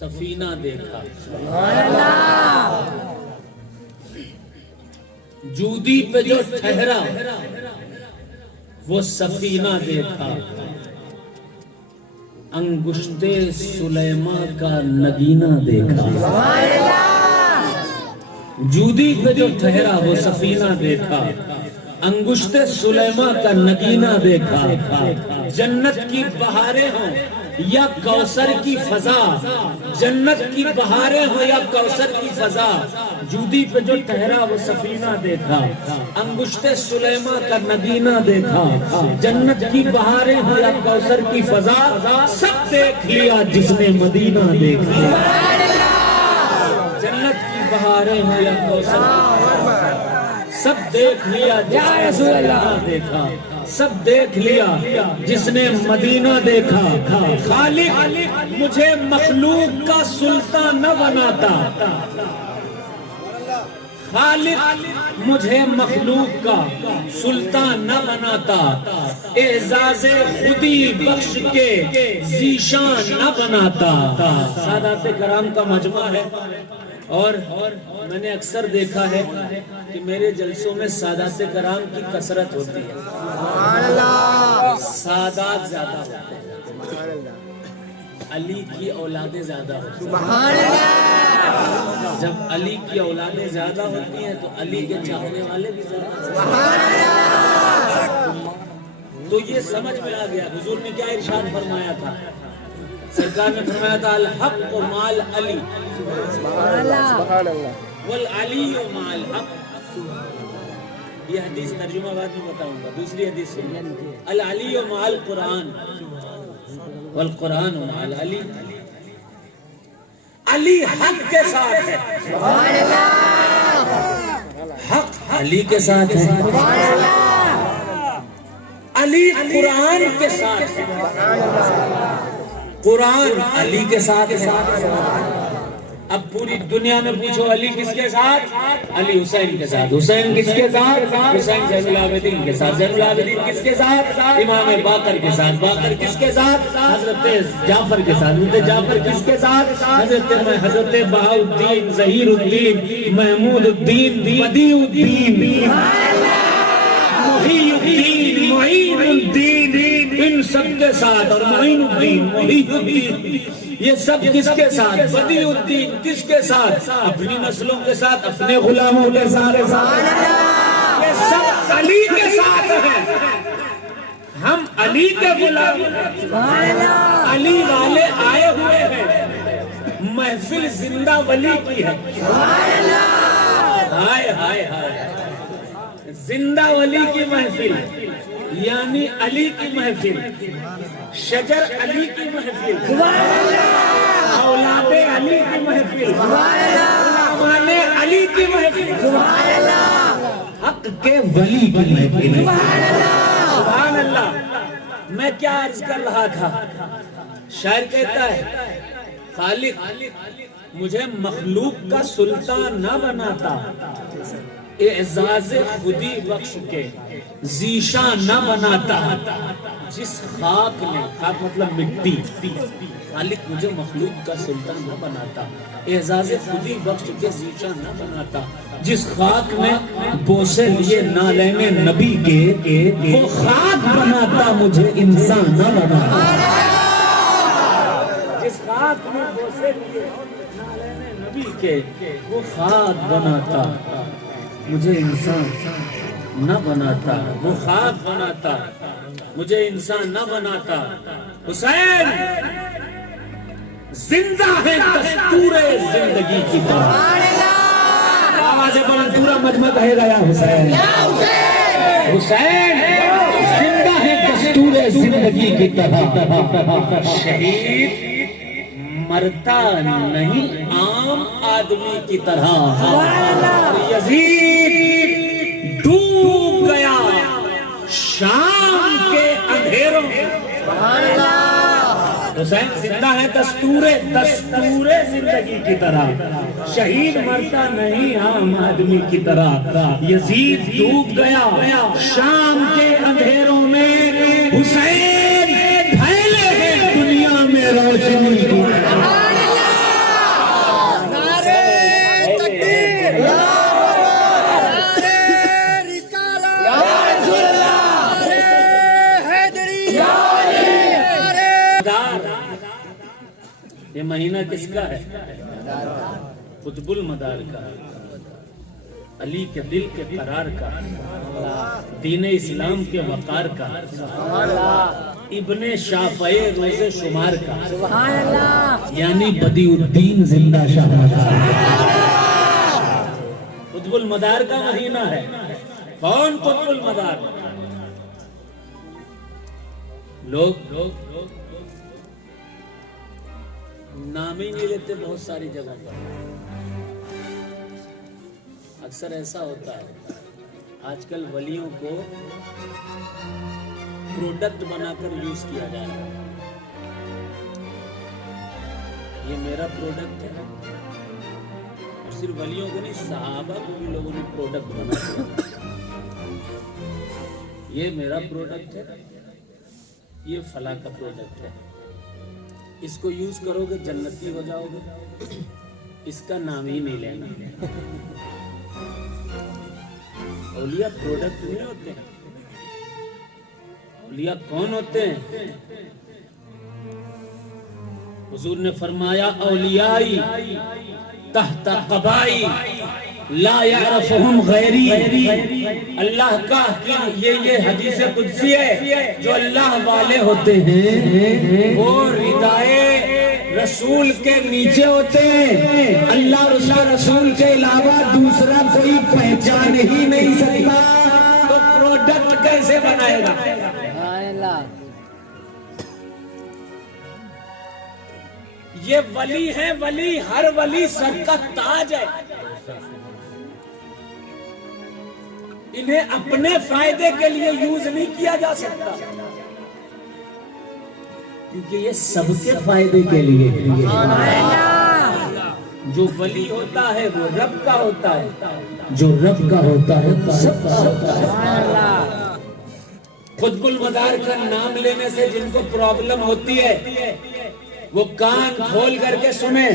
سفینہ دیکھا، جودی پہ جو ٹھہرا وہ سفینہ دیکھا، انگشت سلیماں کا نگینہ دیکھا۔ جودی پہ جو ٹھہرا وہ سفینہ دیکھا، انگشت سلیماں کا نگینہ دیکھا۔ جنت کی بہاریں ہوں یا کوثر کی فضا، جنت کی بہاریں ہوں یا کوثر کی فضا، جودی پہ جو ٹھہرا وہ سفینہ دیکھا، انگشت سلیماں کا نگینہ دیکھا۔ جنت کی بہاریں ہوں یا کوثر کی فضا، سب دیکھ لیا جس نے مدینہ دیکھا۔ جنت کی بہاریں ہوں یا کوثر کی فضا، سب دیکھ لیا جس نے مدینہ دیکھا، سب دیکھ لیا جس نے مدینہ دیکھا۔ خالق مجھے مخلوق کا سلطان نہ بناتا، خالق مجھے مخلوق کا سلطان نہ بناتا، اعزاز خودی بخش کے ذیشان نہ بناتا۔ سادات کرام کا مجمع ہے اور میں نے اکثر دیکھا ہے کہ میرے جلسوں میں سادات کرام کی کثرت ہوتی ہے، سادات زیادہ ہوتے ہیں، علی کی اولادیں زیادہ ہوتی ہیں۔ جب علی کی اولادیں زیادہ ہوتی ہیں تو علی کے چاہنے والے بھی زیادہ ہوتے ہیں۔ تو یہ سمجھ میں آ گیا حضور نے کیا ارشاد فرمایا تھا، سرکار نے فرمایا تھا الحق مال علی والعلی مال حق۔ یہ حدیث ترجمہ بعد میں بتاؤں گا۔ دوسری حدیث سنیے، العلی مال قرآن والقرآن مال علی۔ علی حق کے ساتھ ہے، حق علی کے ساتھ ہے، علی قرآن کے ساتھ ہے، قرآن علی کے ساتھ ہے۔ اب پوری دنیا میں پوچھو علی کس کے ساتھ؟ علی حسین کے ساتھ۔ حسین کس کے ساتھ؟ حسین زین العابدین کے ساتھ۔ زین العابدین کس کے ساتھ؟ امام باقر کے ساتھ۔ باقر کس کے ساتھ؟ حضرت جعفر کے ساتھ۔ حضرت جعفر کس کے ساتھ؟ حضرت بہاؤالدین، ظہیر الدین، محمود الدین، بدیع الدین، محی الدین، معین الدین، ان سب کے ساتھ۔ اور معین الدین، محی الدین، یہ سب کس کے ساتھ؟ بدیع الدین کس کے ساتھ؟ اپنی نسلوں کے ساتھ، اپنے غلاموں کے ساتھ۔ یہ سب علی کے ساتھ ہیں، ہم علی کے غلام ہیں، علی والے آئے ہوئے ہیں۔ محفل زندہ ولی کی ہے، ہائے ہائے ہائے، زندہ ولی کی محفل، یعنی علی کی محفل، شجر علی کی محفل، اولاد علی کی محفل، غلامان علی کی محفل، حق کے ولی کی محفل۔ سبحان اللہ۔ میں کیا عرض کر رہا تھا، شاعر کہتا ہے خالق مجھے مخلوق کا سلطان نہ بناتا، اعزاز خودی بخش کے ذیشان نہ بناتا، جس خاک نے، خاک مطلب مٹی، خالق مجھے مخلوق کا سلطان نہ بناتا، اعزاز خودی بخش کے ذیشان نہ بناتا، جس خاک میں بوسے لیے نالین نبی کے، وہ خاک بناتا مجھے انسان نہ بناتا۔ جس خاک میں بوسے لیے نالین نبی کے، وہ خاک بناتا مجھے انسان نہ بناتا، وہ خاک بناتا مجھے انسان نہ بناتا۔ حسین زندہ ہے دستور زندگی کی طرح، آوازیں بلند پورا مجمع کہے گا یا حسین، حسین زندہ ہے دستور زندگی کی طرح، شہید مرتا نہیں عام آدمی کی طرح، یزید ڈوب گیا شام کے اندھیروں میں، حسین زندہ ہے دستور زندگی کی طرح، شہید مرتا نہیں عام آدمی کی طرح، یزید ڈوب گیا شام کے اندھیروں میں، حسین پھیلے ہیں دنیا میں روشنی کی۔ یہ مہینہ کس کا ہے؟ قطب المدار کا، علی کے دل کے قرار کا، دین اسلام کے وقار کا، ابن شافعی روزے شمار کا، یعنی بدیع الدین زندہ شاہ مدار، قطب المدار کا مہینہ ہے۔ کون قطب المدار؟ لوگ نام ہی نہیں لیتے بہت ساری جگہ پر۔ اکثر ایسا ہوتا ہے آج کل ولیوں کو پروڈکٹ بنا کر یوز کیا جا رہا ہے۔ یہ میرا پروڈکٹ ہے، اور صرف ولیوں کو نہیں، صحابہ کو بھی لوگوں نے پروڈکٹ بنا دیا۔ یہ میرا پروڈکٹ ہے، یہ فلاں کا پروڈکٹ ہے، اس کو یوز کرو گے جنتی ہو جاؤ گے، اس کا نام ہی نہیں لینا۔ اولیاء پروڈکٹ نہیں ہوتے ہیں۔ اولیاء کون ہوتے ہیں؟ حضور نے فرمایا اولیائی تحت قبائی لا يعرفهم غیری۔ اللہ کا یہ حدیث قدسی ہے، جو اللہ والے ہوتے ہیں وہ ردائے رسول کے نیچے ہوتے ہیں، اللہ رسول کے علاوہ دوسرا کوئی پہچان ہی نہیں سکتا، تو پروڈکٹ کیسے بنائے گا؟ یہ ولی ہے، ولی ہر ولی سر کا تاج ہے، انہیں اپنے فائدے کے لیے یوز نہیں کیا جا سکتا، کیونکہ یہ سب کے فائدے کے لیے۔ جو ولی ہوتا ہے وہ رب کا ہوتا ہے، جو رب کا ہوتا ہے سب کا ہوتا ہے۔ قطب المدار کا نام لینے سے جن کو پرابلم ہوتی ہے وہ کان کھول کر کے سنیں۔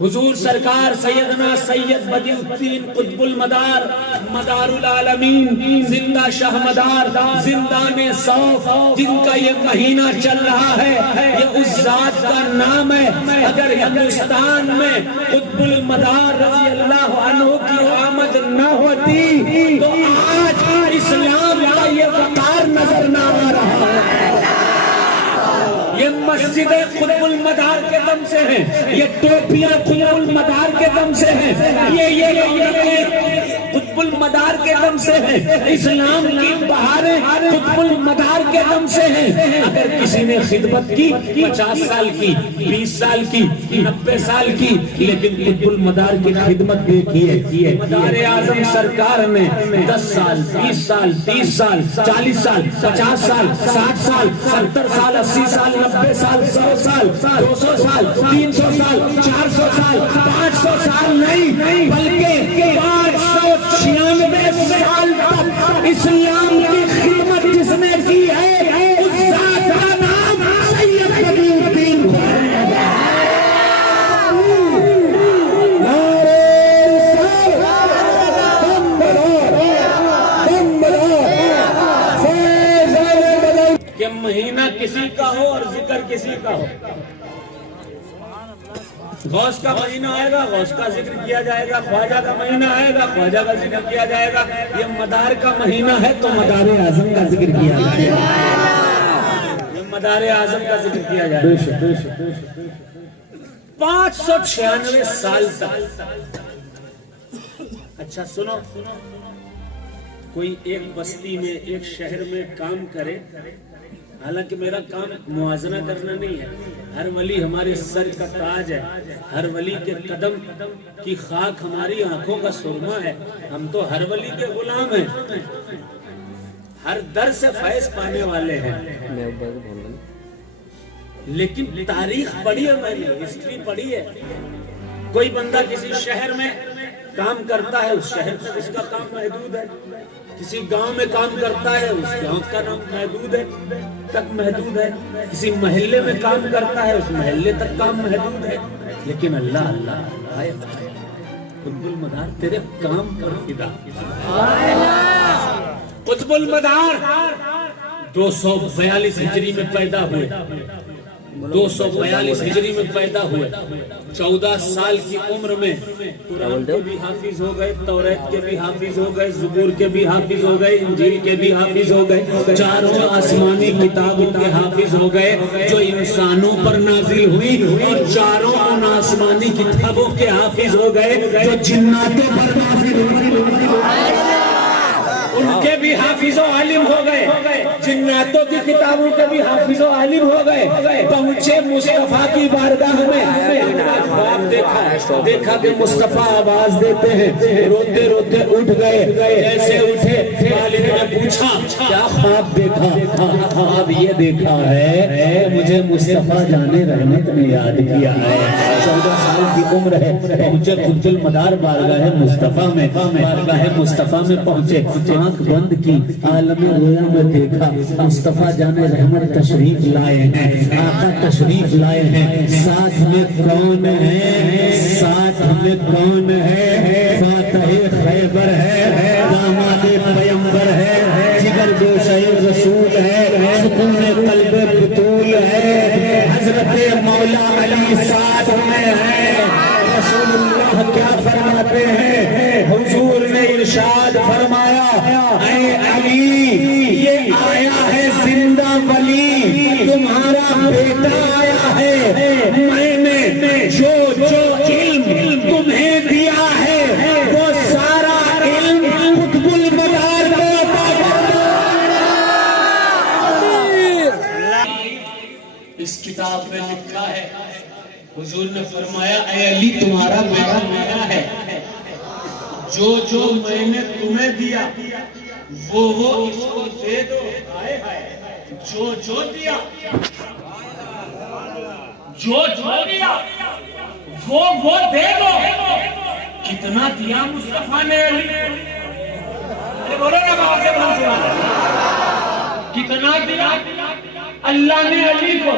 حضور سرکار سیدنا سید بدیع الدین قطب المدار، مدار العالمین، زندہ شاہ مدار، زندان صوف، جن کا یہ مہینہ چل رہا ہے، یہ اس ذات کا نام ہے۔ اگر ہندوستان میں قطب المدار رضی اللہ عنہ کی آمد نہ ہوتی تو آج اسلام کا یہ وقار نظر نہ آ رہا ہے۔ یہ مسجد قطب المدار کے دم سے ہیں، یہ ٹوپیاں قطب المدار کے دم سے ہیں، یہ قطب المدار کے دم سے ہیں، اسلام کی بہاریں قطب المدار کے دم سے ہیں۔ اگر کسی نے خدمت کی 50 سال کی، 20 سال کی، 90 سال کی، لیکن قطب المدار کی خدمت دیکھی ہے، مدار اعظم سرکار نے 10 سال، 20 سال، 30 سال، 40 سال، 50 سال، 60 سال، 70 سال، 80 سال، 90 سال، 100 سال، 200 سال، 300 سال، 400 سال، 500 سال نہیں، بلکہ 596 سال تک اسلام کی خدمت جس نے کی ہے، اس ذات کا نام سید بدیع الدین ہے۔ کہ مہینہ کسی کا ہو اور ذکر کسی کا ہو۔ غوث کا مہینہ آئے گا، غوث کا ذکر کیا جائے گا، خواجہ کا مہینہ آئے گا، خواجہ کا ذکر کیا جائے گا۔ یہ مدار کا مہینہ ہے تو مدار اعظم کا ذکر کیا جائے گا، یہ مدار اعظم کا ذکر کیا جائے گا۔ 596 سال تک۔ اچھا سنو، کوئی ایک بستی میں، ایک شہر میں کام کرے، حالانکہ میرا کام موازنہ کرنا نہیں ہے، ہر ولی ہمارے سر کا تاج ہے، ہر ولی کے قدم کی خاک ہماری آنکھوں کا سرما ہے، ہم تو ہر ولی کے غلام ہیں، ہر در سے فیض پانے والے ہیں۔ لیکن تاریخ پڑھی ہے، میں نے ہسٹری پڑھی ہے۔ کوئی بندہ کسی شہر میں کام کرتا ہے، اس شہر میں اس کا کام محدود ہے، کسی گاؤں میں کام کرتا ہے، اس گاؤں کا نام محدود ہے، تک محدود ہے، کسی محلے میں کام کرتا ہے، اس محلے تک کام محدود ہے، لیکن اللہ قطب المدار تیرے کام پر فدا۔ قطب المدار 242 ہجری میں پیدا ہوئے، 242 ہجری میں پیدا ہوئے، 14 سال کی عمر میں قرآن کے بھی حافظ ہو گئے، توریت کے بھی حافظ ہو گئے، زبور کے بھی حافظ ہو گئے، انجیل کے بھی حافظ ہو گئے، چاروں آسمانی کتابوں کے حافظ ہو گئے جو انسانوں پر نازل ہوئی، اور چاروں ان آسمانی کتابوں کے حافظ ہو گئے جو جناتوں پر نازل ہوئی، ان کے بھی حافظ و عالم ہو گئے، جناتوں کی کتابوں کے بھی حافظ و عالم ہو گئے۔ پہنچے مصطفیٰ کی بارگاہ میں، خواب دیکھا کہ مصطفیٰ آواز دیتے ہیں، روتے روتے اٹھ گئے، ایسے اٹھے والد نے پوچھا کیا خواب دیکھا؟ خواب یہ دیکھا ہے مجھے مصطفیٰ جانے رحمت نے یاد کیا ہے، 14 سال کی عمر ہے، پہنچے قطب المدار بارگاہ مصطفیٰ میں، بارگاہ مصطفیٰ میں پہنچے، آنکھ بند کی، عالم رویا میں دیکھا مصطفیٰ جان رحمت تشریف لائے ہیں، آقا تشریف لائے ہیں، ساتھ میں کون ہے؟ ساتھ میں کون ہے؟ فاتح خیبر ہے، داماد پیمبر ہے، جگر گوشہ رسول ہے، سکون قلب بطول ہے، حضرت مولا علی ساتھ میں ہے۔ رسول اللہ کیا فرماتے ہیں؟ حضور نے ارشاد فرمایا اے علی یہ آیا ہے زندہ ولی، تمہارا بیٹا آیا ہے، میں نے جو علم تمہیں دیا ہے وہ سارا علم قطب المدار میں عطا کرتا۔ اس کتاب میں لکھا ہے، حضور نے فرمایا اے علی تمہارا بیٹا میرا ہے، جو میں نے تمہیں دیا وہ اس کو دے دو، جو دیا وہ دے دو۔ کتنا دیا مصطفیٰ نے علی؟ بولو نا بابا کے بھائی سبحان، کتنا دیا اللہ نے علی کو،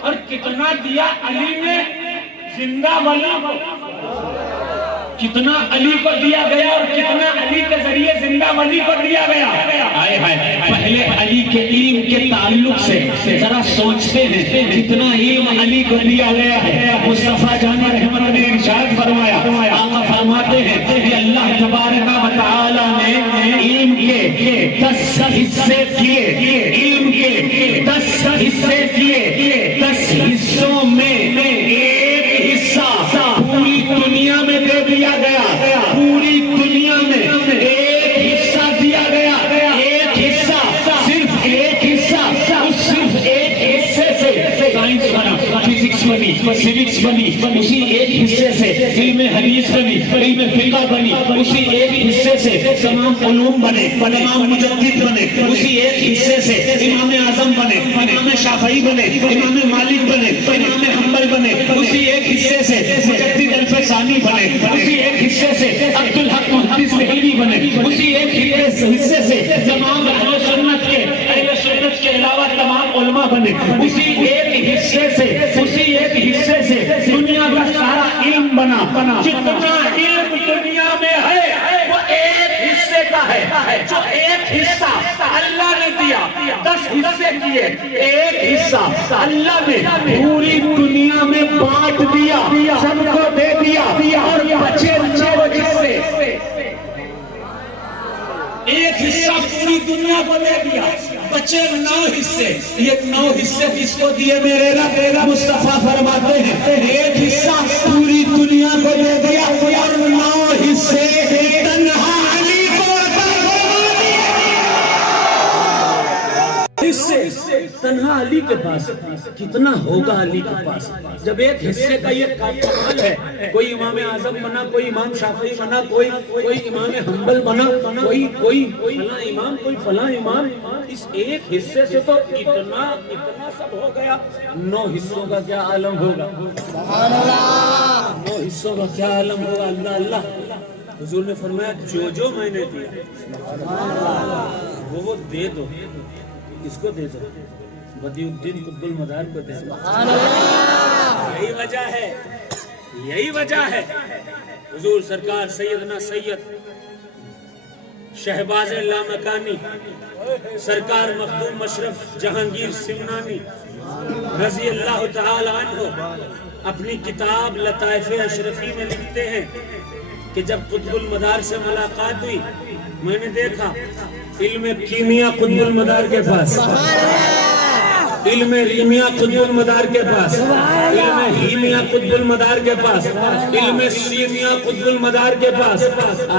اور کتنا دیا علی نے زندہ ولی کو؟ کتنا علی کو دیا گیا اور کتنا علی کے ذریعے زندہ ولی کو دیا گیا؟ پہلے علی کے علم کے تعلق سے ذرا سوچتے ہیں کتنا علم علی کو دیا گیا ہے۔ مصطفیٰ جان رحمت نے ارشاد فرمایا، آقا فرماتے ہیں کہ اللہ تبارک و تعالی نے علم کے 10 حصے کیے، علم کے 10 حصے کیے، 10 حصوں میں ایک حصہ پوری دنیا میں دے دیا گیا، پوری دنیا میں ایک حصہ دیا گیا، ایک حصہ، صرف ایک حصہ، صرف ایک حصے سے سائنس بنا، فزکس بنی، سیوکس بنی، اسی ایک حصے سے علم حدیث بنی، علم فقہ بنی، اسی ایک حصے سے تمام علوم بنے، تمام مجدد بنے، اسی ایک حصے سے امام اعظم بنے، امام شافعی بنے، امام مالک بنے، امام حنبل بنے، اسی ایک حصے سے مجدد الفسانی بنے، اسی ایک حصے سے عبدالحق محدث دہلوی بنے، اسی ایک حصے سے تمام اہل سنت کے علاوہ تمام علماء بنے، اسی ایک حصے سے دنیا کا سارا علم بنا۔ جتنا علم دنیا میں ہے وہ ایک حصے کا ہے، جو ایک حصہ اللہ نے دیا، 10 حصے کیے، ایک حصہ اللہ نے پوری دنیا میں بانٹ دیا، سب کو دے دیا، اور بچے 9 حصے، ایک حصہ پوری دنیا کو دے دیا، بچے 9 حصے۔ یہ 9 حصے کس کو دیے میرے رب؟ مصطفیٰ فرماتے ہیں ایک حصہ پوری دنیا کو دے دیا اور 9 حصے تنہا علی کو عطا فرما دیے۔ حصے تنہا علی کے پاس، کتنا ہوگا علی کے پاس جب ایک حصے کا یہ کمال ہے؟ کوئی امام اعظم بنا، کوئی امام شافعی بنا، کوئی امام حنبل بنا، کوئی فلاں امام، کوئی فلاں امام، اس ایک حصے سے تو اتنا سب ہو گیا۔ 9 حصوں کا کیا عالم ہوگا؟ سبحان اللہ، 9 حصوں کا کیا عالم ہوگا؟ اللہ اللہ۔ حضور نے فرمایا جو میں نے دیا وہ دے دو، اس کو دے دو، بدیع الدین قطب المدار کو دے دو۔ یہی وجہ ہے حضور سرکار سیدنا سید شہباز لامکانی، سرکار مخدوم مشرف جہانگیر سمنانی، رضی اللہ تعالی عنہ اپنی کتاب لطائف اشرفی میں لکھتے ہیں کہ جب قطب المدار سے ملاقات ہوئی، میں نے دیکھا علم کیمیا قطب المدار کے پاس، علم ریمیا قطب المدار کے پاس، علم ہیمیا قطب المدار کے پاس، علم سیمیا قطب المدار کے پاس۔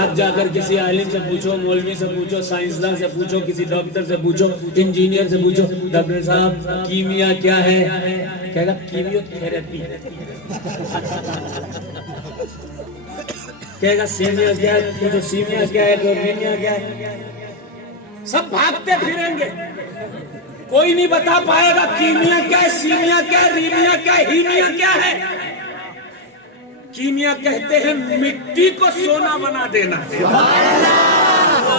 آج جا کر کسی عالم سے پوچھو، مولوی سے پوچھو، سائنسداں سے پوچھو، کسی ڈاکٹر سے پوچھو، انجینئر سے پوچھو، ڈاکٹر صاحب کیمیا کیا ہے؟ کہے گا کیمیو تھیراپی۔ کہے گا سیمیا کیا ہے؟ پوچھو سیمیا کیا ہے، ریمیا کیا ہے؟ سب بھاگتے پھریں گے، کوئی نہیں بتا پائے گا کیمیا کیا ہے، سیمیا کیا ہے، ریمیا کیا ہے، ہیمیا کیا ہے۔ کیمیا کہتے ہیں مٹی کو سونا بنا دینا،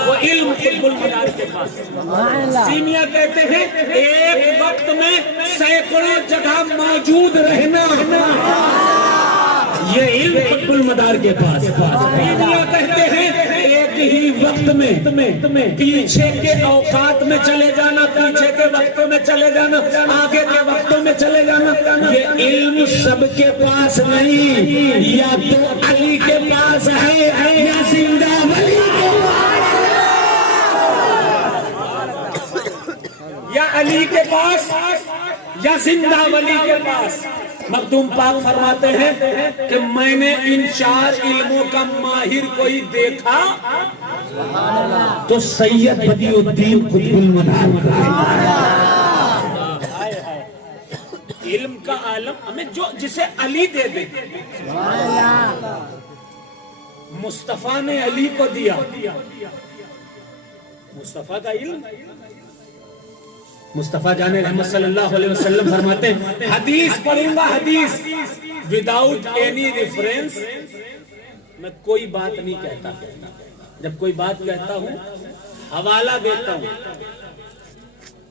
وہ علم قطب المدار کے پاس۔ سیمیا کہتے ہیں ایک وقت میں سینکڑوں جگہ موجود رہنا، یہ علم قطب المدار کے پاس۔ کیمیا کہتے ہیں ایک ہی وقت میں پیچھے کے اوقات میں چلے جانا، پیچھے کے وقتوں میں چلے جانا، آگے کے وقتوں میں چلے جانا۔ یہ علم سب کے پاس نہیں، یا تو علی کے پاس ہے یا زندہ ولی کے پاس، یا علی کے پاس یا زندہ ولی کے پاس۔ مخدوم پاک فرماتے ہیں کہ میں نے ان چار علموں کا ماہر کوئی دیکھا تو سید بدیع الدین قطب المدار۔ علم کا عالم ہمیں جسے علی دے دے، مصطفیٰ نے علی کو دیا، مصطفیٰ کا علم۔ مصطفیٰ جان رحمت صلی اللہ علیہ وسلم فرماتے ہیں حدیث پڑھوں گا، حدیث وداؤٹ اینی ریفرنس میں کوئی بات نہیں کہتا، جب کوئی بات کہتا ہوں حوالہ دیتا ہوں۔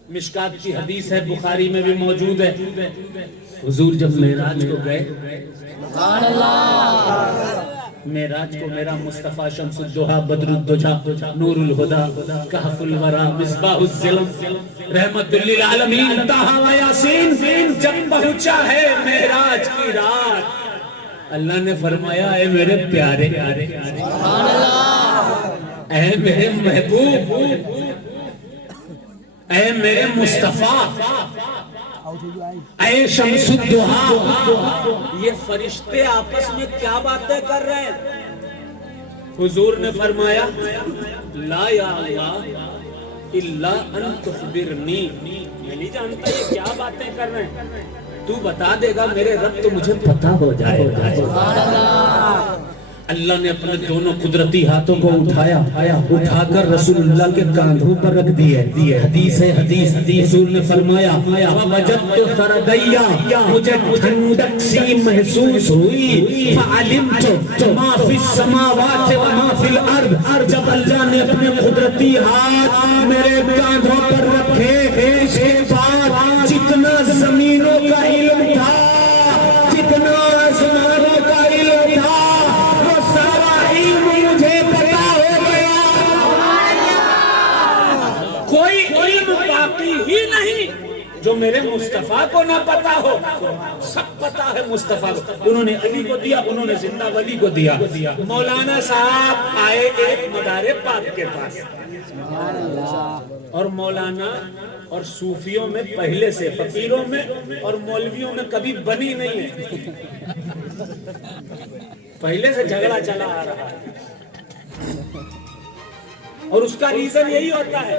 مشکات کی حدیث ہے، بخاری میں بھی موجود ہے، حضور جب معراج کو گئے، سبحان اللہ، معراج کو میرا مصطفیٰ شمس الدہا بدر الدجا نور الہدا کہف الورا مصباح الظلم رحمت للعالمین طٰہٰ و یاسین جب پہنچا ہے معراج کی رات، اللہ نے فرمایا اے میرے پیارے، اے میرے محبوب، اے میرے مصطفیٰ، اے شمس الدہا، یہ فرشتے آپس میں کیا باتیں کر رہے ہیں؟ حضور نے فرمایا لا یا اللہ الا ان تخبرنی، میں نہیں جانتا یہ کیا باتیں کر رہے ہیں، تو بتا دے گا میرے رب تو مجھے پتہ ہو جائے گا۔ اللہ نے اپنے دونوں قدرتی ہاتھوں کو اٹھایا، اٹھا کر رسول اللہ کے کاندھوں پر رکھ دیے۔ حدیث ہے، حدیث حضور نے فرمایا وَوَجَدْتُ خَرَدَيَّا، مجھے ٹھنڈک سی محسوس ہوئی، فَعَلِمْتُ مَا فِي السَّمَاوَاتِ وَمَا فِي الْأَرْضِ، جب اللہ نے اپنے قدرتی ہاتھ میرے کاندھوں پر رکھے، اس کے بعد جتنا زمینوں کا علم تھا، جتنا آسمانوں کا علم تھا، کوئی علم باقی ہی نہیں جو میرے مصطفیٰ کو نہ پتا ہو، سب پتا ہے مصطفیٰ کو۔ انہوں نے علی کو دیا، انہوں نے زندہ ولی کو دیا۔ مولانا صاحب آئے ایک مدار پاک کے پاس، اور مولانا اور صوفیوں میں پہلے سے، فقیروں میں اور مولویوں میں کبھی بنی نہیں ہے، پہلے سے جھگڑا چلا آ رہا ہے، اور اس کا ریزن یہی ہوتا ہے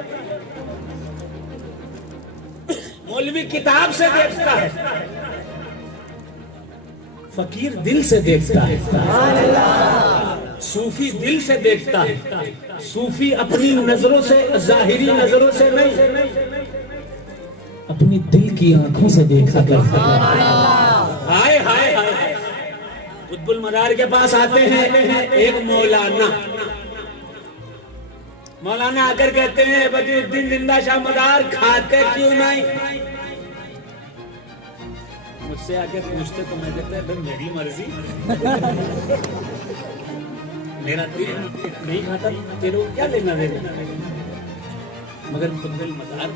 مولوی کتاب سے دیکھتا ہے، فقیر دل سے دیکھتا ہے، صوفی دل سے دیکھتا ہے۔ صوفی اپنی نظروں سے، ظاہری نظروں سے نہیں، اپنی دل کی آنکھوں سے دیکھا کرتا ہے۔ ہائے ہائے ہائے، قطب المدار کے پاس آتے ہیں ایک مولانا آ کر کہتے ہیں بدیع الدین زندہ شاہ مدار کھاتے کیوں نہیں؟ مجھ سے آ کے پوچھتے تو میں کہتا ہے میری مرضی، میرا دل نہیں کھاتا، تیرے کو کیا لینا دینا؟ مگر قطب المدار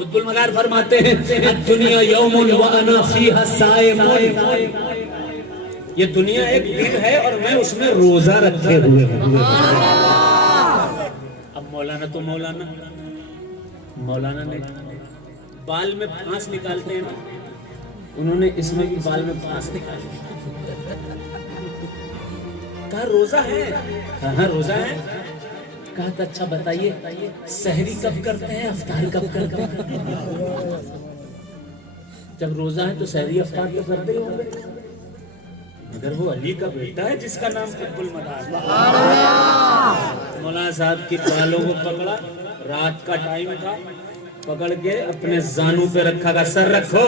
قطب المدار فرماتے ہیں الدنیا یوم وانا فیہا صائم، یہ دنیا ایک دن ہے اور میں اس میں روزہ رکھے ہوئے ہوں۔ اب مولانا تو مولانا نے بال میں پھانس نکالتے ہیں نا، انہوں نے اس میں بھی بال میں پھانس نکالی، کہا روزہ ہے، کہا روزہ ہے، کہا تو اچھا بتائیے سحری کب کرتے ہیں، افطار کب کرتے ہیں؟ جب روزہ ہے تو سحری افطار تو کرتے ہی ہوں گے، مگر وہ علی کا بیٹا ہے جس کا نام قطب المدار۔ مولانا صاحب کی بالوں کو پکڑا، رات کا ٹائم تھا، پکڑ کے اپنے زانوں پہ رکھا گا، سر رکھو،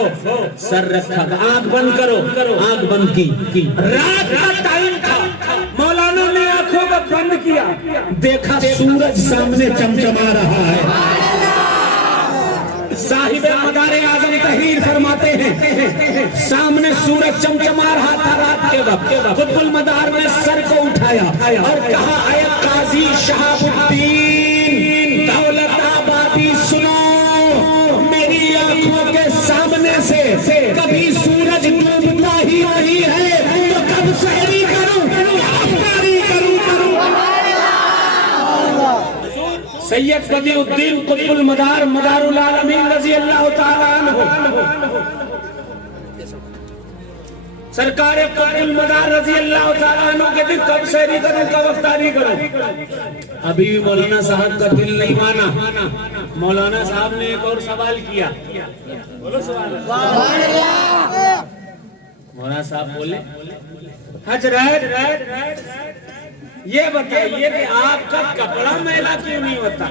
سر رکھا گا، آنکھ بند کرو، آنکھ بند کی، رات کا ٹائم تھا، مولانا نے آنکھوں کو بند کیا، دیکھا سورج سامنے چمچما رہا ہے۔ صاحب مدار اعظم تحریر فرماتے ہیں سامنے سورج چمچما رہا تھا رات کے وقت، قطب المدار نے سر کو اٹھایا اور کہا اے قاضی شہاب الدین دولت آبادی سنو، میری آنکھوں کے سامنے سے کبھی سورج ڈوبتا ہی نہیں ہے، تو کب سحری کروں یا افطاری کروں؟ سید قطب الدین قطب المدار مدار العالمین رضی اللہ تعالیٰ عنہ، سرکار قطب المدار رضی اللہ تعالیٰ عنہ کے دل کب سحری کروں کب افطاری کروں؟ ابھی بھی مولانا صاحب کا دل نہیں مانا، مولانا صاحب نے ایک اور سوال کیا، بولو سوال۔ مولانا صاحب بولے حضرت یہ بتائیے کہ آپ کا کپڑا میلا کیوں نہیں ہوتا؟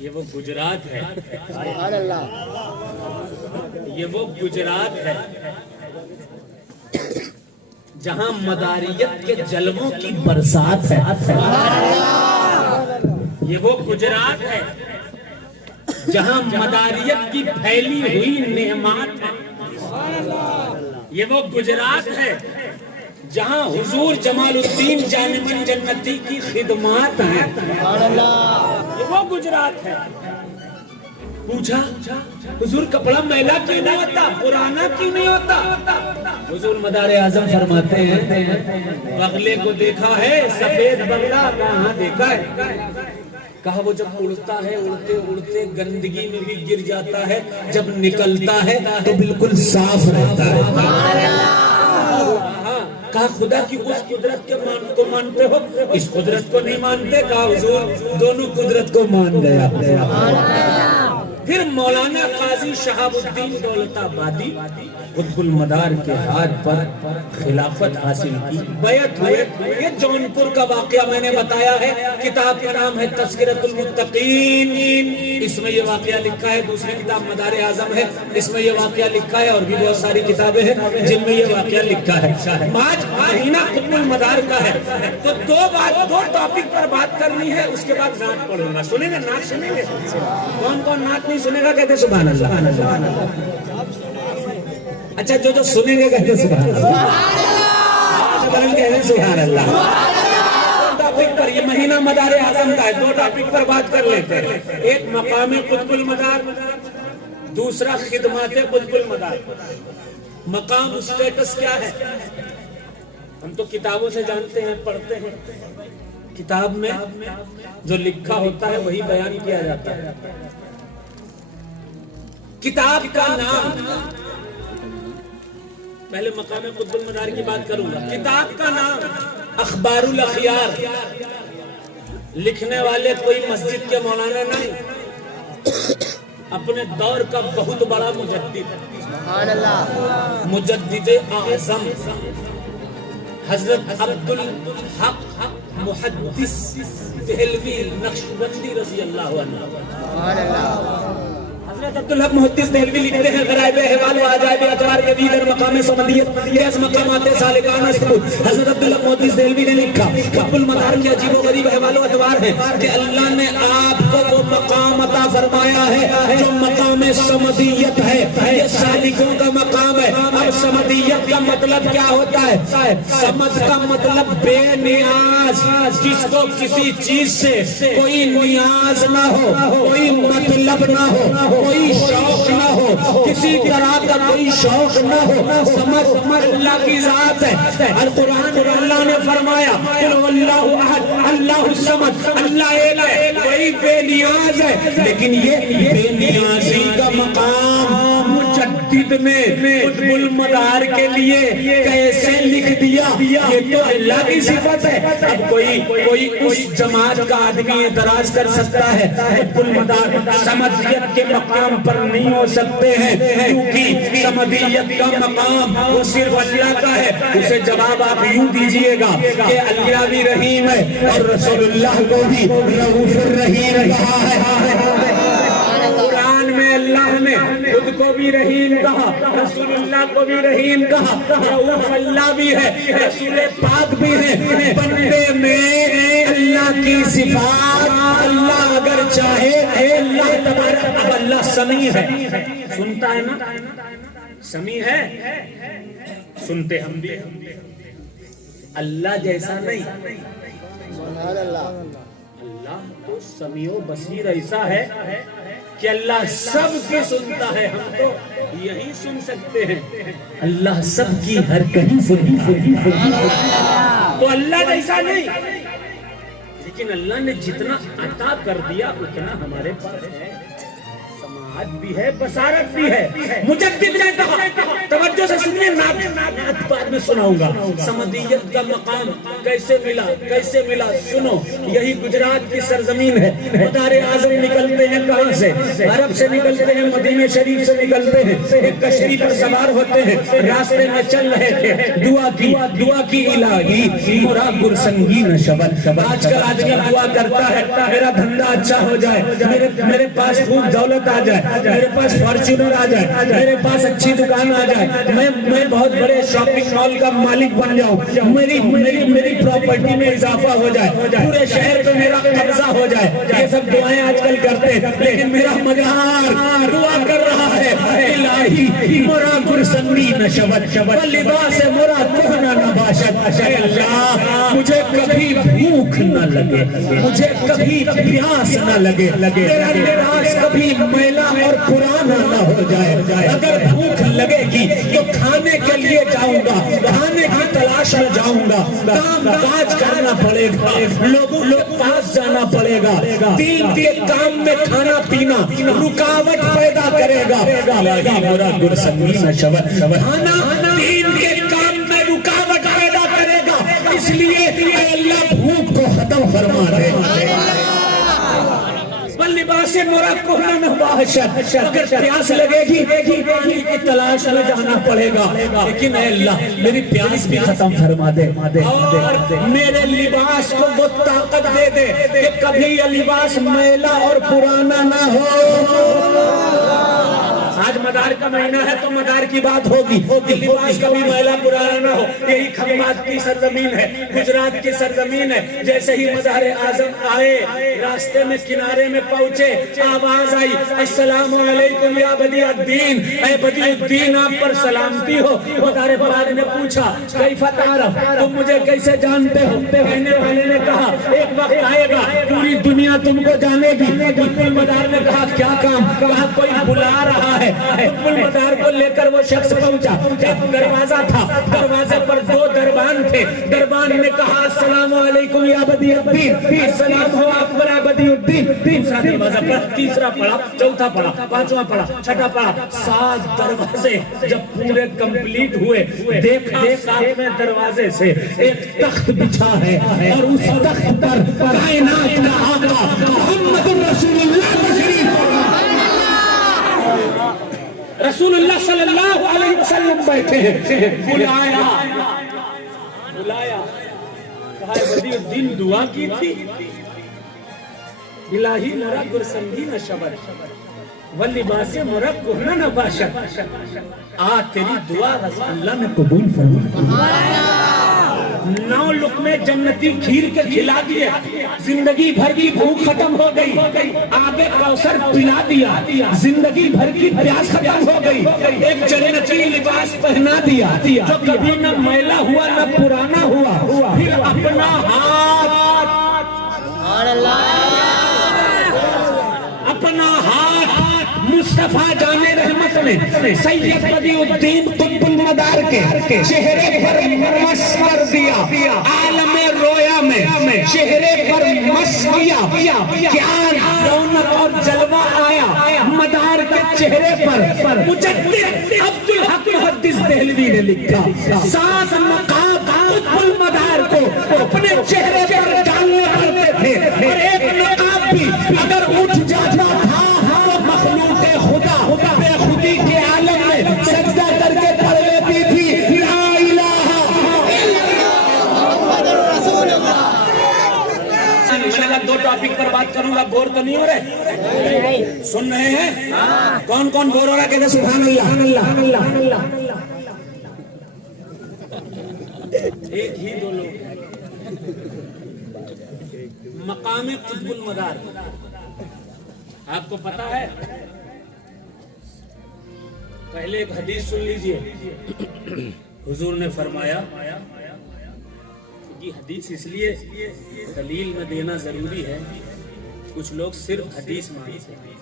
یہ وہ گجرات ہے، یہ وہ گجرات ہے جہاں مداریت کے جلووں کی برسات ہے، یہ وہ گجرات ہے جہاں مداریت کی پھیلی ہوئی نعمات ہے، یہ وہ گجرات ہے جہاں حضور جمال الدین جانمن جنتی کی خدمات ہیں، یہ وہ گجرات ہے۔ پوچھا حضور کپڑا میلا کیوں نہیں ہوتا، پرانا کیوں نہیں ہوتا؟ حضور مدار اعظم فرماتے ہیں بغلے کو دیکھا ہے، سفید بغلہ کہاں دیکھا ہے؟ کہا وہ جب اڑتا ہے اڑتے اڑتے گندگی میں بھی گر جاتا ہے، جب نکلتا ہے تو بالکل صاف رہتا ہے۔ کہا خدا کی اس قدرت کو مانتے ہو، اس قدرت کو نہیں مانتے؟ کہا حضور دونوں قدرت کو مان گیا۔ پھر مولانا قاضی شہاب الدین دولت آبادی قطب المدار کے ہاتھ پر خلافت حاصل کی، بیعت ہوئے۔ یہ جونپور کا واقعہ میں نے بتایا ہے، کتاب کا نام ہے تذکرۃ المتقین، اس میں یہ واقعہ لکھا ہے، دوسری کتاب مدار اعظم ہے، اس میں یہ واقعہ لکھا ہے، اور بھی بہت ساری کتابیں ہیں جن میں یہ واقعہ لکھا ہے۔ آج مہینہ قطب المدار کا ہے تو دو ٹاپک پر بات کرنی ہے، اس کے بعد نعت پڑھوں گا۔ سنیں گے نعت؟ سنیں گے؟ کون کون نعت نہیں سنے گا کہتے سبحان اللہ؟ اچھا جو سنیں گے کہتے سبحان اللہ، کہتے سبحان اللہ۔ ٹاپک پر، یہ مہینہ مدار اعظم کا ہے، دو ٹاپک پر بات کر لیتے ہیں، ایک مقام قطب المدار، دوسرا خدمات قطب المدار۔ مقام اسٹیٹس کیا ہے ہم تو کتابوں سے جانتے ہیں، پڑھتے ہیں، کتاب میں جو لکھا ہوتا ہے وہی بیان کیا جاتا ہے۔ کتاب کا نام، پہلے مقام قطب المدار کی بات کروں گا۔ کتاب کا نام اخبار الاخیار، لکھنے والے کوئی مسجد کے مولانا نہیں، اپنے دور کا بہت بڑا مجدد، مجدد اعظم حضرت عبدالحق محدث دہلوی نقشبندی رضی اللہ عنہ۔ حضرت عبدالحق محدث دہلوی لکھتے ہیں غرائب احوال و عجائب اطوار کے دیگر مقام سمدیت یہ از مقامات سالکان ثبوت۔ حضرت عبدالحق محدث دہلوی نے لکھا قطب المدار کے عجیب و غریب احوال و اطوار ہے کہ اللہ نے آپ کو وہ مقام عطا فرمایا ہے جو مقام سمدیت ہے، یہ سالکوں کا مقام ہے۔ اب سمدیت کا مطلب کیا ہوتا ہے؟ سمد کا مطلب بے نیاز، جس کو کسی چیز سے کوئی نیاز نہ ہو، کوئی مطلب نہ ہو، کوئی شوق نہ ہو، کسی طرح کا کوئی شوق نہ ہو۔ سمد اللہ کی ذات ہے۔ القرآن میں اللہ نے فرمایا قل هو اللہ احد اللہ الصمد، اللہ ایک ہے، وہی بے نیاز ہے۔ لیکن یہ بے نیازی کا مقام مجدد نے قطب المدار کے لیے کیسے لکھ دیا؟ یہ تو اللہ کی صفت ہے۔ اب کوئی اس جماعت کا آدمی اعتراض کر سکتا ہے قطب المدار سمدیت کے مقام پر نہیں ہو سکتے ہیں، کیونکہ سمدیت کا مقام وہ صرف اللہ کا ہے۔ اسے جواب آپ یوں دیجئے گا کہ اللہ بھی رحیم ہے اور رسول اللہ کو بھی رؤوف الرحیم کہا ہے۔ قرآن میں اللہ نے خود کو بھی رحیم کہا، رسول اللہ کو بھی رحیم کہا، رؤوف اللہ بھی ہے، رسول پاک بھی ہے۔ بندے میں اللہ کی صفات، اللہ اگر چاہے اللہ تبارک، اب اللہ سمیع ہے، سنتا ہے نا، سمیع ہے، سنتے ہم بھی ہیں۔ اللہ جیسا نہیں، اللہ تو سمیع و بصیر ایسا ہے کہ اللہ سب کی سنتا ہے، ہم تو یہی سن سکتے ہیں۔ اللہ سب کی ہر کہیں سنتا ہے، تو اللہ جیسا نہیں، لیکن اللہ نے جتنا عطا کر دیا اتنا ہمارے پاس ہے، سماعت بھی ہے، بصارت بھی ہے۔ مجدد نے کہا، توجہ سے سنیے، نعت بعد میں سناؤں گا، سمدیت کا مقام کیسے ملا، کیسے ملا، سنو۔ یہی گجرات کی سرزمین ہے، مدار اعظم نکلتے ہیں کہاں سے؟ عرب سے نکلتے ہیں، مدینہ شریف سے نکلتے ہیں، ایک کشتی پر سوار ہوتے ہیں، راستے میں چل رہے تھے، دعا کی الہی مرا گرسنگی نشبت۔ آج کل آدمی دعا کرتا ہے میرا دھندا اچھا ہو جائے، میرے پاس خوب دولت آ جائے، میرے پاس فارچونر آ جائے، میرے پاس اچھی دکان آ جائے، میں بہت بڑے شاپنگ مال کا مالک بن جاؤں، میری پراپرٹی میں اضافہ ہو جائے، پورے شہر پہ میرا قبضہ ہو جائے۔ یہ سب دعائیں آج کل کرتے ہیں، لیکن میرا مدار دعا کر رہا ہے الہی مرا گرسنگی نشبت لباس مرا کہنا نباشت۔ اے اللہ مجھے کبھی بھوک نہ لگے، مجھے کبھی پیاس نہ لگے، میرا لباس کبھی میلا اور پرانا نہ ہو جائے۔ اگر بھوک لگے گی تو کھانے کے لیے جاؤں گا، کھانے کی تلاش میں جاؤں گا، کام کاج کرنا پڑے گا، لوگوں پاس جانا پڑے گا، دین کے کام میں کھانا پینا رکاوٹ پیدا کرے گا۔ مرا گرسنگی نشبت، کھانا دین کے کام میں رکاوٹ پیدا کرے گا، اس لیے اے اللہ بھوک کو ختم فرما دے۔ لباس مرا کہنا نباشت، اگر پیاس لگے گی پانی کی تلاش میں جانا پڑے گا، لیکن اے اللہ میری پیاس بھی ختم فرما دے، اور میرے لباس کو وہ طاقت دے دے کہ کبھی یہ لباس میلا اور پرانا نہ ہو۔ آج مدار کا مہینہ ہے تو مدار کی بات ہوگی، لباس کبھی میلا پرانا نہ ہو۔ یہی کھمبات کی سرزمین ہے، گجرات کی سرزمین ہے۔ جیسے ہی مدار اعظم آئے، راستے میں کنارے میں پہنچے، آواز آئی السلام علیکم یا بدیع الدین، اے بدیع الدین آپ پر سلامتی ہو۔ مدار پاک نے پوچھا کیف تعرف، تم مجھے کیسے جانتے ہو؟ کہنے والے نے کہا ایک وقت آئے گا پوری دنیا تم کو جانے گی۔ مدار نے کہا کیا کام؟ کہا کوئی بلا رہا ہے۔ مدار کو لے کر وہ شخص پہنچا، ایک دروازہ تھا، دروازے پر دو دربان تھے۔ دربان نے کہا السلام علیکم یا بدیع الدین، السلام ہو آپ پر بدیع الدین۔ دوسرا دروازہ پڑھا، تیسرا پڑھا، چوتھا پڑھا، پانچواں پڑھا، چھٹا پڑھا، 7 دروازے جب پورے کمپلیٹ ہوئے، دیکھا 7ویں دروازے سے ایک تخت بچھا ہے، اور اس تخت پر کائنات کا آقا محمد رسول اللہ رسول اللہ صلی اللہ علیہ وسلم بیٹھے ہیں۔ بلایا کہا بدیع الدین دعا کی تھی الہی مرا گرسنگی نشبت واللباس مرا کہنا نباشت۔ تیری دعا اللہ نے قبول فرما، 9 لقمے جنتی کھیر کے کھلا دیے، زندگی بھر کی بھوک ختم ہو گئی، آب کوثر پلا دیا، زندگی بھر کی پیاس ختم ہو گئی، ایک جنتی لباس پہنا دیا جو کبھی نہ میلا ہوا نہ پرانا ہوا، پھر اپنا ہاتھ مصطفیٰ جان رحمت نے سید بدیع الدین قطب المدار کے چہرے پر مس کر دیا، عالم رویا میں چہرے پر مس کیا، کیا رونق اور جلوہ آیا مدار کے چہرے پر۔ مجدد عبدالحق محدث دہلوی نے لکھا 7 نقاب قطب المدار کو اپنے چہرے پر ڈالنے پڑتے تھے، اور ایک نقاب بھی اگر اٹھ جاتا تھا تو مخلوق خدا بے خودی کے عالم میں سجدہ کر کے پڑھ لیتی تھی لا الہ الا اللہ محمد رسول اللہ۔ میں نے 2 ٹاپک پر بات کروں گا، بور تو نہیں ہو رہے؟ سن رہے ہیں؟ کون کون بور ہو رہا ہے؟ کہتے سبحان اللہ۔ ایک ہی 2 لوگ ہیں، مقام قطب المدار آپ کو پتا ہے؟ پہلے ایک حدیث سن لیجئے، حضور نے فرمایا، یہ حدیث اس لیے دلیل میں دینا ضروری ہے، کچھ لوگ صرف حدیث مانتے ہیں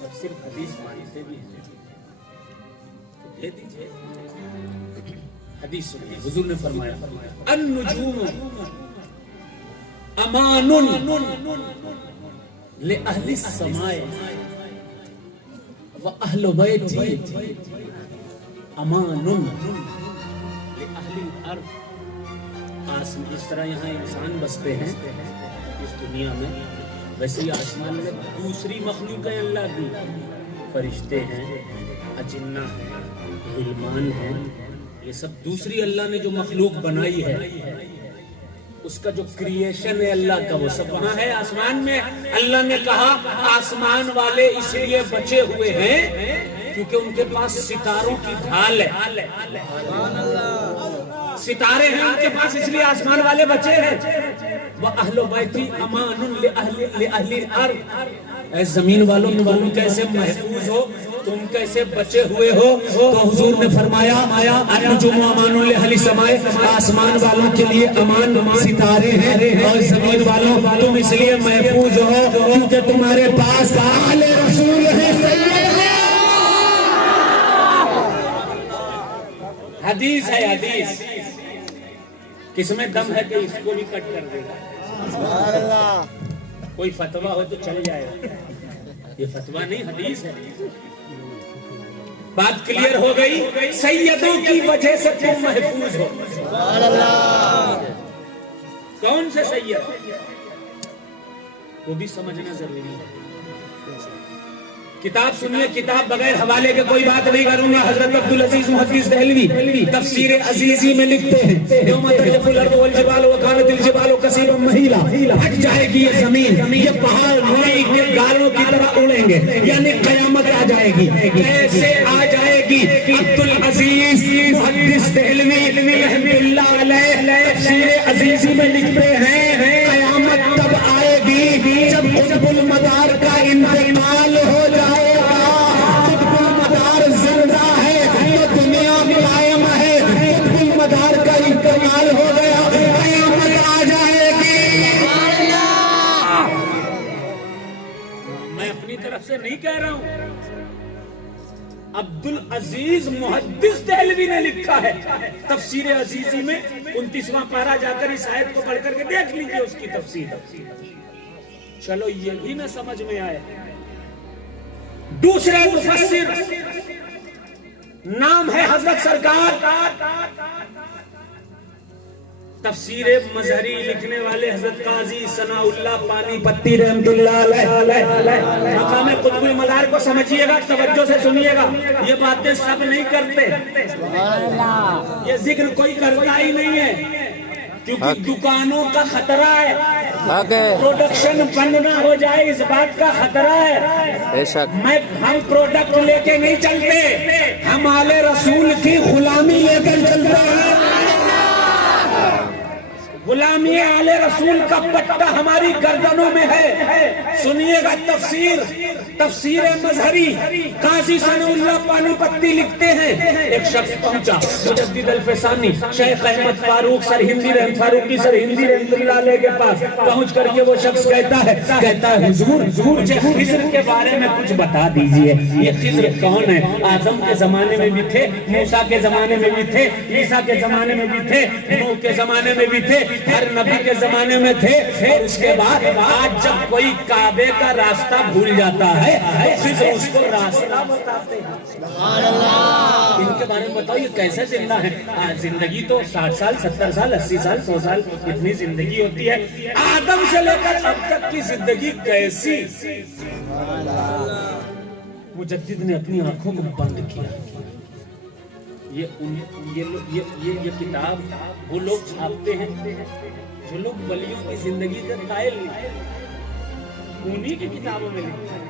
اور صرف حدیث مانتے بھی ہیں، دے دیجئے حدیث سنیے۔ حضور نے فرمایا النجوم امان لأہل السماء وَأَهْلُ بَيْتِي أَمَانٌ لِأَهْلِ الْأَرْضِ۔ اس طرح یہاں انسان بستے ہیں اس دنیا میں، ویسے ہی آسمان میں دوسری مخلوق ہے اللہ کی، فرشتے ہیں، اجنہ ہیں، غلمان ہیں، یہ سب دوسری اللہ نے جو مخلوق بنائی ہے، اس کا جو کریشن ہے اللہ کا، وہ سب وہاں ہے آسمان میں۔ اللہ نے کہا آسمان والے اس لیے بچے ہوئے ہیں کیونکہ ان کے پاس ستاروں کی ڈھال ہے، ستارے ہیں ان کے پاس، اس لیے آسمان والے بچے ہیں۔ وَأَهْلُ بَيْتِي أَمَانٌ لِأَهْلِ الْأَرْضِ۔ اے زمین والوں تم کیسے محفوظ ہو، تم کیسے بچے ہوئے ہو؟ تو حضور نے فرمایا النجوم امان لأہل السماء، آسمان والوں کے لیے امان ستارے ہیں، اور زمین والوں تم اس لیے محفوظ ہو کیونکہ تمہارے پاس آل رسول ہے۔ حدیث ہے، حدیث کس میں دم ہے کہ اس کو بھی کٹ کر دے گا؟ کوئی فتویٰ ہو تو چل جائے، یہ فتویٰ نہیں، حدیث ہے۔ بات کلیئر ہو گئی؟ سیدوں کی وجہ سے تم محفوظ ہو۔ کون سے سید؟ وہ بھی سمجھنا ضروری ہے۔ کتاب سنیے، کتاب بغیر حوالے کے کوئی بات نہیں کروں گا۔ حضرت عبدالعزیز محدث دہلوی تفسیر عزیزی میں لکھتے ہیں یوم ترجف الارض والجبال وکانت الجبال کثیبا مہیلا، ہٹ جائے گی یہ زمین، یہ پہاڑ روئی کے گالوں کی طرح اڑیں گے، یعنی قیامت آ جائے گی۔ کیسے آ جائے گی؟ عبدالعزیز محدث دہلوی رحمۃ اللہ علیہ تفسیر عزیزی میں لکھتے ہیں قیامت تب آئے گی جب قطب المدار کا انتقال ہو جائے گا۔ قطب المدار زندہ ہے تو دنیا قائم ہے، قطب المدار کا انتقال ہو گیا، قیامت آ جائے گی۔ میں اپنی طرف سے نہیں کہہ رہا ہوں، عبدالعزیز محدث دہلوی نے لکھا ہے تفسیر عزیزی میں 29واں پارہ، جا کر اس آیت کو پڑھ کر کے دیکھ لیجئے اس کی تفسیر۔ چلو یہ بھی نہ سمجھ میں آئے، دوسرے مفسر نام ہے حضرت سرکار، تفسیر مظہری لکھنے والے حضرت قاضی ثناء اللہ پانی پتی رحمت اللہ علیہ۔ مقام قطب المدار کو سمجھیے گا، توجہ سے سنیے گا، یہ باتیں سب نہیں کرتے، یہ ذکر کوئی کرتا ہی نہیں ہے کیونکہ دکانوں کا خطرہ ہے، پروڈکشن بند نہ ہو جائے اس بات کا خطرہ ہے۔ ہم پروڈکٹ لے کے نہیں چلتے، ہم آل رسول کی غلامی لے کر چلتے ہیں۔ غلامی آل رسول کا پٹا ہماری گردنوں میں ہے. سنیے گا تفسیر مظہری قاضی ثناء اللہ پانی پتی لکھتے ہیں ایک شخص پہنچا مجدد الفسانی شیخ احمد فاروقی سرہندی رحمۃ اللہ علیہ کے پاس پہنچ کر کے وہ شخص کہتا ہے حضور مجھے خضر کے بارے میں کچھ بتا دیجئے. یہ خضر کون ہے؟ آدم کے زمانے میں بھی تھے, موسیٰ کے زمانے میں بھی تھے, عیسیٰ کے زمانے میں بھی تھے, نوح کے زمانے میں بھی تھے, ہر نبی کے زمانے میں تھے. اور اس کے بعد آج جب کوئی کعبے کا راستہ بھول جاتا ہے تو خضر اس کو راستہ بتاتے ہیں. سبحان اللہ. ان کے بارے میں بتاؤ یہ کیسے زندہ ہے؟ زندگی تو 60 سال 70 سال 80 سال 100 سال اتنی زندگی ہوتی ہے. آدم سے لے کر اب تک کی زندگی کیسی؟ مجدد نے اپنی آنکھوں کو بند کیا. یہ کتاب وہ لوگ چھاپتے ہیں جو لوگ ولیوں کی زندگی کا قائل نہیں, انہی کی کتابوں میں لکھتے ہیں.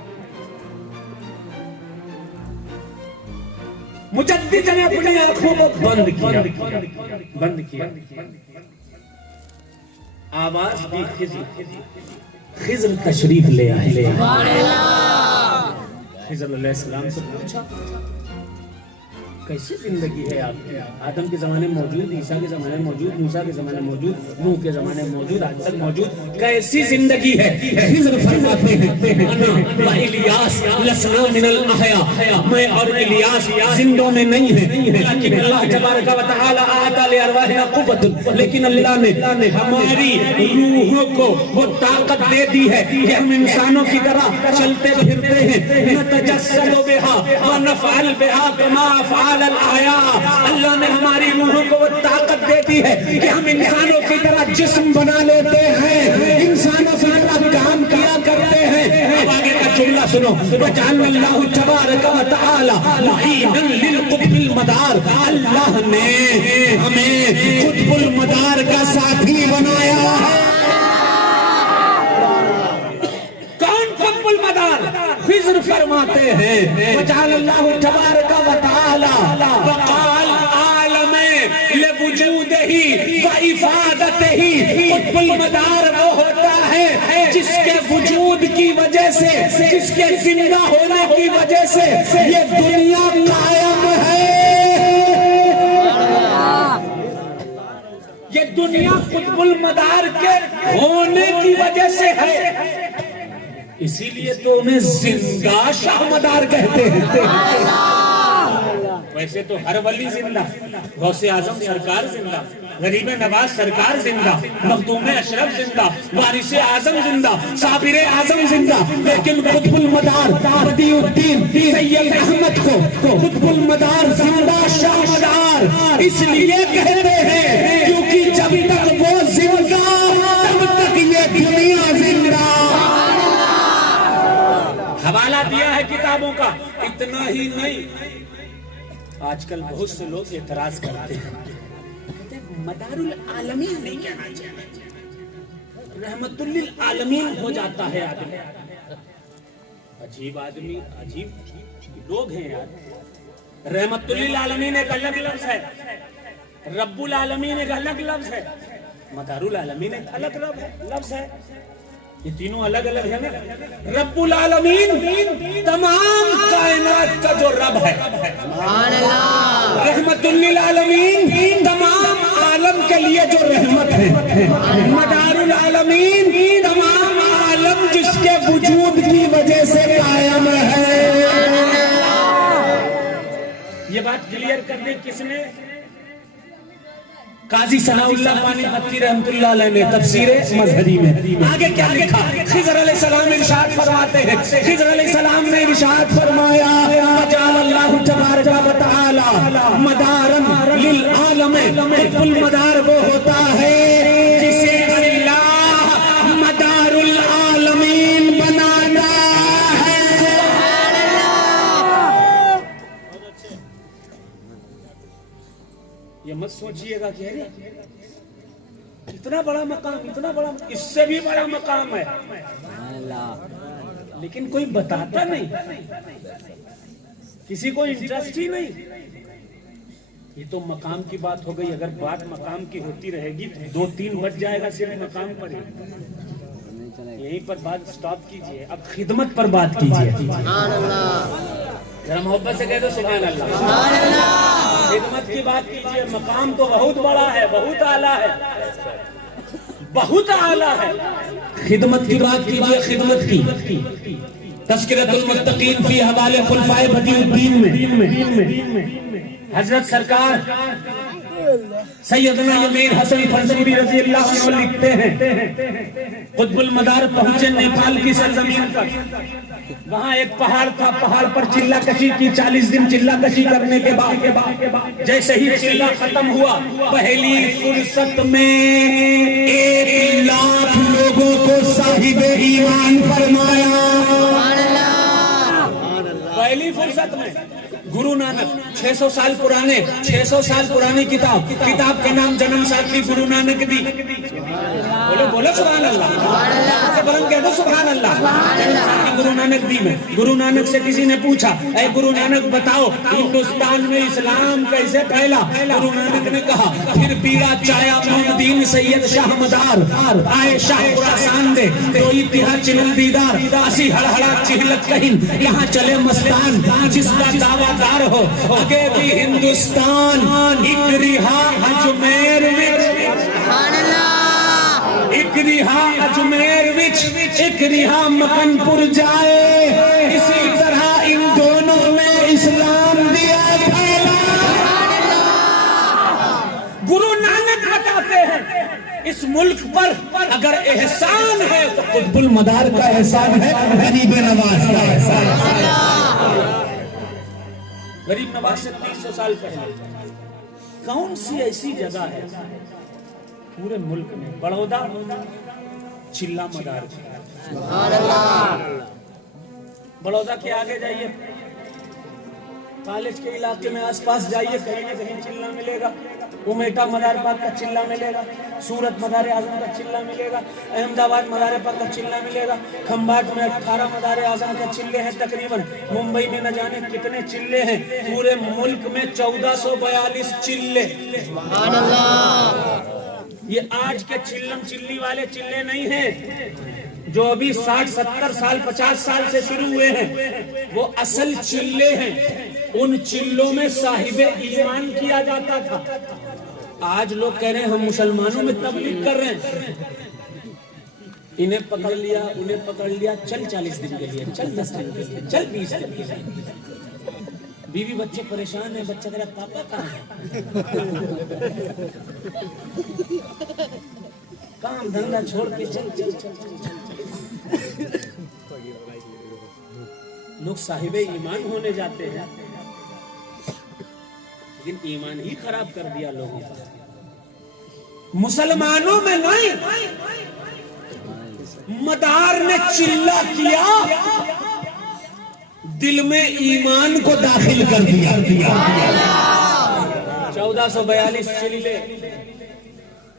مجدد نے اپنی آنکھوں کو بند کیا. آواز بھی خضر تشریف لے آئے. خضر علیہ السلام سے پوچھا کیسی زندگی ہے آپ کی؟ آدم کے زمانے میں موجود, عیسیٰ کے زمانے میں موجود, موسیٰ کے زمانے میں موجود, نوح کے زمانے میں موجود, آج تک موجود, کیسی زندگی ہے؟ خضر فرماتے ہیں انا و الیاس لسنا من الاحیاء, میں اور الیاس زندوں میں نہیں ہیں, لیکن اللہ تبارک و تعالی آتا لارواحنا قوت, لیکن اللہ نے ہماری روحوں کو وہ طاقت دے دی ہے کہ ہم انسانوں کی طرح چلتے پھرتے ہیں. نتجسد بها ونفعل بها كما فعل الاحیاء. اللہ نے ہماری روحوں کو وہ طاقت دے دی ہے کہ ہم انسانوں کی طرح جسم بنا لیتے ہیں, انسانوں کی طرح کام کیا کرتے ہیں. اب آگے کا جملہ سنو, وَجَعَلْنَا اللَّهُ تَبَارَكَ وَتَعَالَى مُعِينًا لِلْقُطْبِ الْمَدَارِ. اللہ نے ہمیں قطب المدار کا ساتھی بنایا ہے. خضر فرماتے ہیں وجعل اللہ تبارک و تعالی وقال عالم لوجودہ و افادتہ. قطب المدار وہ ہوتا ہے جس کے وجود کی وجہ سے, جس کے زندہ ہونے کی وجہ سے یہ دنیا قائم ہے. یہ دنیا قطب المدار کے ہونے کی وجہ سے ہے, اسی لیے تو انہیں زندہ شاہ مدار کہتے ہیں. ویسے تو ہر ولی زندہ, غوث اعظم سرکار زندہ, غریب نواز سرکار زندہ, مخدوم اشرف زندہ, وارث اعظم زندہ, صابر اعظم زندہ, لیکن قطب المدار بدیع الدین سید احمد کو قطب المدار زندہ شاہ مدار اس لیے کہتے ہیں کیونکہ جب تک وہ زندہ تب تک یہ دنیا زندہ. حوالہ دیا ہے کتابوں کا. اتنا ہی نہیں, آج کل بہت سے لوگ اعتراض کرتے ہیں مدار العالمین نہیں کہنا چاہیے, رحمت للعالمین ہو جاتا ہے آدمی. عجیب آدمی, عجیب لوگ ہیں یار. رحمت للعالمین ایک الگ لفظ ہے, رب العالمین ایک الگ لفظ ہے, مدار العالمین ایک الگ لفظ ہے. یہ تینوں الگ الگ ہے نا. رب العالمین تمام کائنات کا جو رب ہے, رحمت للعالمین تمام عالم کے لیے جو رحمت ہے, مدار العالمین تمام عالم جس کے وجود کی وجہ سے قائم ہے. یہ بات کلیئر کرنے کس نے؟ قاضی ثناء اللہ پانی پتی رحمت اللہ علیہ نے تفسیر مظہری میں. آگے کیا لکھا؟ خضر علیہ السلام ارشاد فرماتے ہیں, خضر علیہ السلام نے ارشاد فرمایا وجعل اللہ تبارک و تعالی مدارا للعالم. قطب المدار وہ ہوتا ہے جسے اللہ مدار العالمین بنانا ہے. یہ مت سوچئے گا کہ اتنا بڑا مقام, اتنا بڑا, اس سے بھی بڑا مقام ہے, لیکن کوئی بتاتا نہیں, کسی کو انٹرسٹ ہی نہیں. یہ تو مقام کی بات ہو گئی. اگر بات مقام کی ہوتی رہے گی 2-3 بج جائے گا صرف مقام پر ہی. یہیں پر بات سٹاپ کیجئے. اب خدمت پر بات کیجئے. ذرا محبت سے کہہ دو سبحان اللہ. خدمت کی بات کیجئے. مقام تو بہت بڑا ہے, بہت اعلیٰ ہے, بہت اعلیٰ ہے. خدمت کی بات کیجئے. خدمت کی تذکرۃ المتقین فی حوالے خلفائے بدیع الدین میں حضرت سرکار سیدنا امیر حسن فرزوری رضی اللہ عنہ لکھتے ہیں قطب المدار پہنچے نیپال کی سرزمین پر. وہاں ایک پہاڑ تھا, پہاڑ پر چلہ کشی کی. 40 دن چلہ کشی کرنے کے بعد جیسے ہی چلہ ختم ہوا, پہلی فرصت میں 1 لاکھ لوگوں کو صاحب ایمان فرمایا. پہلی فرصت میں گرو نانک 600 سال پرانی کتاب کا نام جنم ساتھی گرو نانک دی. بولو سبحان اللہ. بلند کہہ دو سبحان اللہ. جنم ساتھی گرو نانک دی میں گرو نانک سے کسی نے پوچھا, اے گرو نانک بتاؤ ہندوستان میں اسلام کیسے پھیلا؟ گرو نانک نے کہا پھر پیرا چایا محمدین سید شاہ مدار آئے شاہ خراسان دے تو اتہا چنل دیدار اسی ہڑہڑا چہلت کہیں یہاں چلے مستان جس کا دعویٰ دار ہو اگے بھی ہندوستان. ایک رہا اجمیر ایک رہا اجمیر وچ ایک رہا مکن پور جائے, اسی طرح ان دونوں میں اسلام دیا پھیلا. گرو نانک بتاتے ہیں اس ملک پر اگر احسان ہے تو قطب المدار کا احسان ہے, غریب نواز کا احسان ہے. غریب نواز سے 300 سال پہلے کون سی ایسی جگہ ہے پورے ملک میں؟ بڑودہ چلہ مدار. بڑودہ کے آگے جائیے, کالج کے علاقے میں آس پاس جائیے, کہیں نہ کہیں چلہ ملے گا. امیٹا مدار پاک کا چلہ ملے گا, سورت مدار اعظم کا چلہ ملے گا, احمد آباد مدار پاک کا چلہ ملے گا, کھمباٹ میں 18 مدار اعظم کا چلے ہیں تقریباً, ممبئی میں نہ جانے کتنے چلے ہیں, پورے ملک میں 1442 چلے. سبحان اللہ. یہ آج کے چلم چلی والے چلے نہیں ہیں جو ابھی 60-70 سال 50 سال سے شروع ہوئے ہیں, وہ اصل چلے ہیں. ان چلوں میں صاحب ایمان کیا جاتا تھا. آج لوگ کہہ رہے ہیں ہم مسلمانوں میں تبلیغ کر رہے ہیں. انہیں پکڑ لیا, انہیں پکڑ لیا, چل 40 دن کے لیے, چل 10 دن کے لیے, چل 20 دن کے لیے. بیوی بچے پریشان ہیں, بچہ میرا پاپا کہاں ہے؟ کام دھندا چھوڑ کے چل. لوگ صاحب ایمان ہونے جاتے ہیں لیکن ایمان ہی خراب کر دیا لوگوں کا. مسلمانوں میں نہیں, مدار نے چلہ کیا, دل میں ایمان کو داخل کر دیا. 1442 چلے.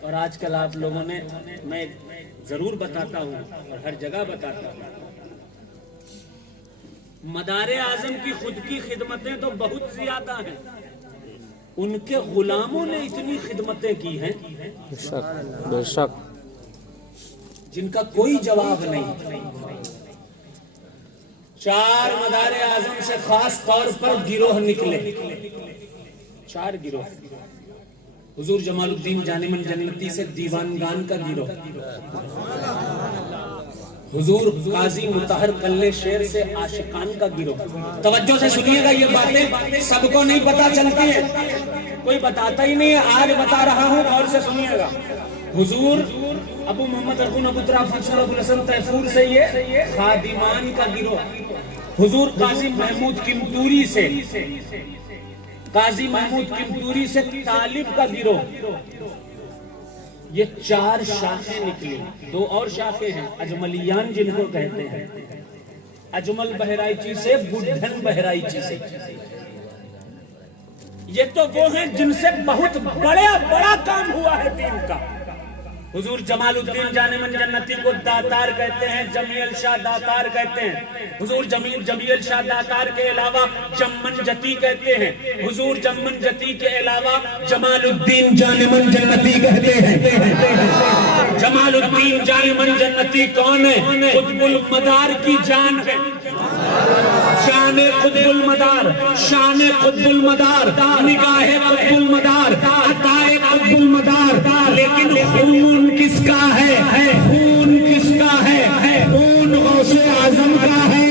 اور آج کل آپ لوگوں نے, میں ضرور بتاتا ہوں اور ہر جگہ بتاتا ہوں, مدار اعظم کی خود کی خدمتیں تو بہت زیادہ ہیں, ان کے غلاموں نے اتنی خدمتیں کی ہیں بے شک جن کا کوئی جواب نہیں. 4 مدار اعظم سے خاص طور پر گروہ نکلے, 4 گروہ. حضور جمال الدین جانمن جنتی سے دیوانگان کا گروہ, حضور قاضی مطہر کلے شیر سے عاشقان کا گروہ. توجہ سے سنیے گا, یہ باتیں سب کو نہیں پتا چلتی ہیں, کوئی بتاتا ہی نہیں ہے, آج بتا رہا ہوں, غور سے سنیے گا. حضور ابو محمد ارغن ابو طرف منصور ابو الحسن تیفور سے یہ خادمان کا گروہ. حضور قاضی محمود کمتوری سے, قاضی محمود کمتوری سے طالب کا گروہ. یہ 4 شاخیں نکلی. 2 اور شاخیں ہیں, اجملیان جن کو کہتے ہیں, اجمل بہرائچی سے, بڈھن بہرائچی سے. یہ تو وہ ہیں جن سے بہت بڑا کام ہوا ہے دین کا. حضور جمال الدین جان من جنتی کو داتار کہتے ہیں، جمیل شاہ داتار کہتے ہیں، حضور جمیل شاہ داتار کے علاوہ جمن جتی کہتے ہیں، حضور جمن جتی کے علاوہ جمال الدین جان من جنتی کہتے ہیں۔ جمال الدین جان من جنتی کون ہے؟ قطب المدار کی جان ہے، شان قطب المدار، شان قطب المدار، نگاہ قطب المدار، عطائے قطب المدار، لیکن خون کس کا ہے؟ خون کس کا ہے؟ خون غوث اعظم کا ہے۔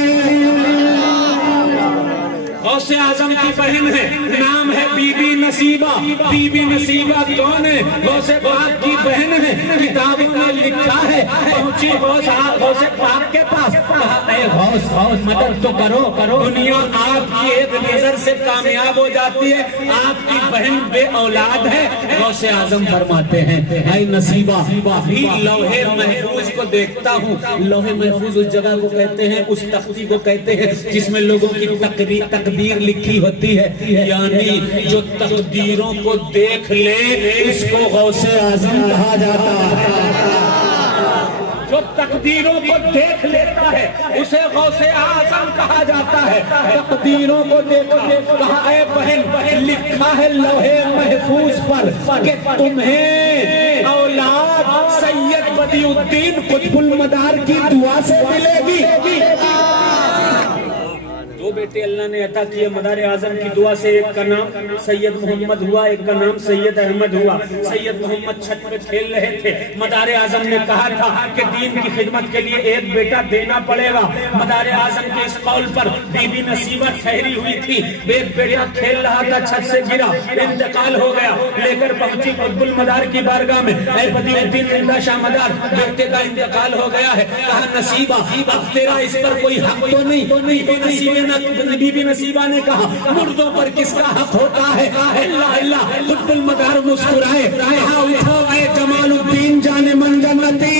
غوث اعظم کی بہن ہے، نام ہے بی بی نصیبہ۔ بی بی نصیبہ کون ہے؟ غوث پاک کی بہن ہے، کتاب میں لکھا ہے، پہنچی غوث پاک کے پاس، کہا اے غوث مدد تو کرو، دنیا آپ کی ایک نظر سے کامیاب ہو جاتی ہے، آپ کی بہن بے اولاد ہے۔ غوث اعظم فرماتے ہیں اے نصیبہ، بھی لوح محفوظ کو دیکھتا ہوں۔ لوح محفوظ اس جگہ کو کہتے ہیں، اس تختی کو کہتے ہیں جس میں لوگوں کی تقدیر لکھی ہوتی ہے، یعنی جو تقدیروں کو دیکھ لے اس کو غوث اعظم کہا جاتا ہے۔ جو تقدیروں کو دیکھ لیتا ہے اسے غوث اعظم کہا جاتا ہے۔ تقدیروں کو دیکھا، کہا اے بہن لکھا ہے لوح محفوظ پر کہ تمہیں اولاد سید بدیع الدین قطب المدار کی دعا سے ملے گی۔ دو بیٹے اللہ نے عطا کیے مدار اعظم کی دعا سے، ایک کا نام سید محمد ہوا، ایک کا نام سید احمد ہوا۔ سید محمد چھت پہ کھیل رہے تھے، مدار اعظم نے کہا تھا کہ دین کی خدمت کے لیے ایک بیٹا دینا پڑے گا۔ مدار اعظم کے اس قول پر بی بی نصیبہ ٹھہری ہوئی تھی، ایک بیٹا کھیل رہا تھا، چھت سے گرا، انتقال ہو گیا، لے کر پہنچی قطب المدار کی بارگاہ میں، اے بدیع الدین زندہ شاہ مدار، بیٹے کا انتقال ہو گیا ہے۔ کہا نصیبہ اب تیرا اس پر کوئی حق تو نہیں؟ بی بی نصیبہ نے کہا مردوں پر کس کا حق ہوتا ہے؟ اللہ اللہ، قطب المدار مسکرائے، کہا اٹھو اے جمال الدین جان من جنتی۔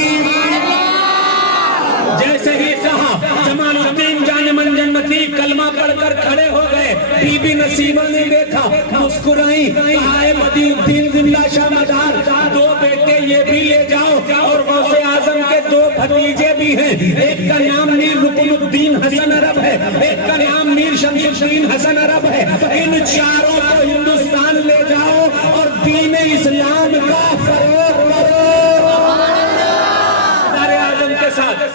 جیسے ہی کہا جمال الدین جان من جنتی کلمہ پڑھ کر کھڑے ہو گئے۔ بی بی نصیبہ نے دیکھا، مسکرائی، کہا اے بدیع الدین زندہ شاہ مدار، دو بیٹے یہ بھی لے جاؤ، اور غوث اعظم کے دو بھتیجے بھی ہیں، ایک کا نام میر رکن الدین حسن عرب ہے، ایک کا نام میر شمس الدین حسن عرب ہے۔ ان چاروں کو ہندوستان لے جاؤ اور دین اسلام کا فروغ کرو۔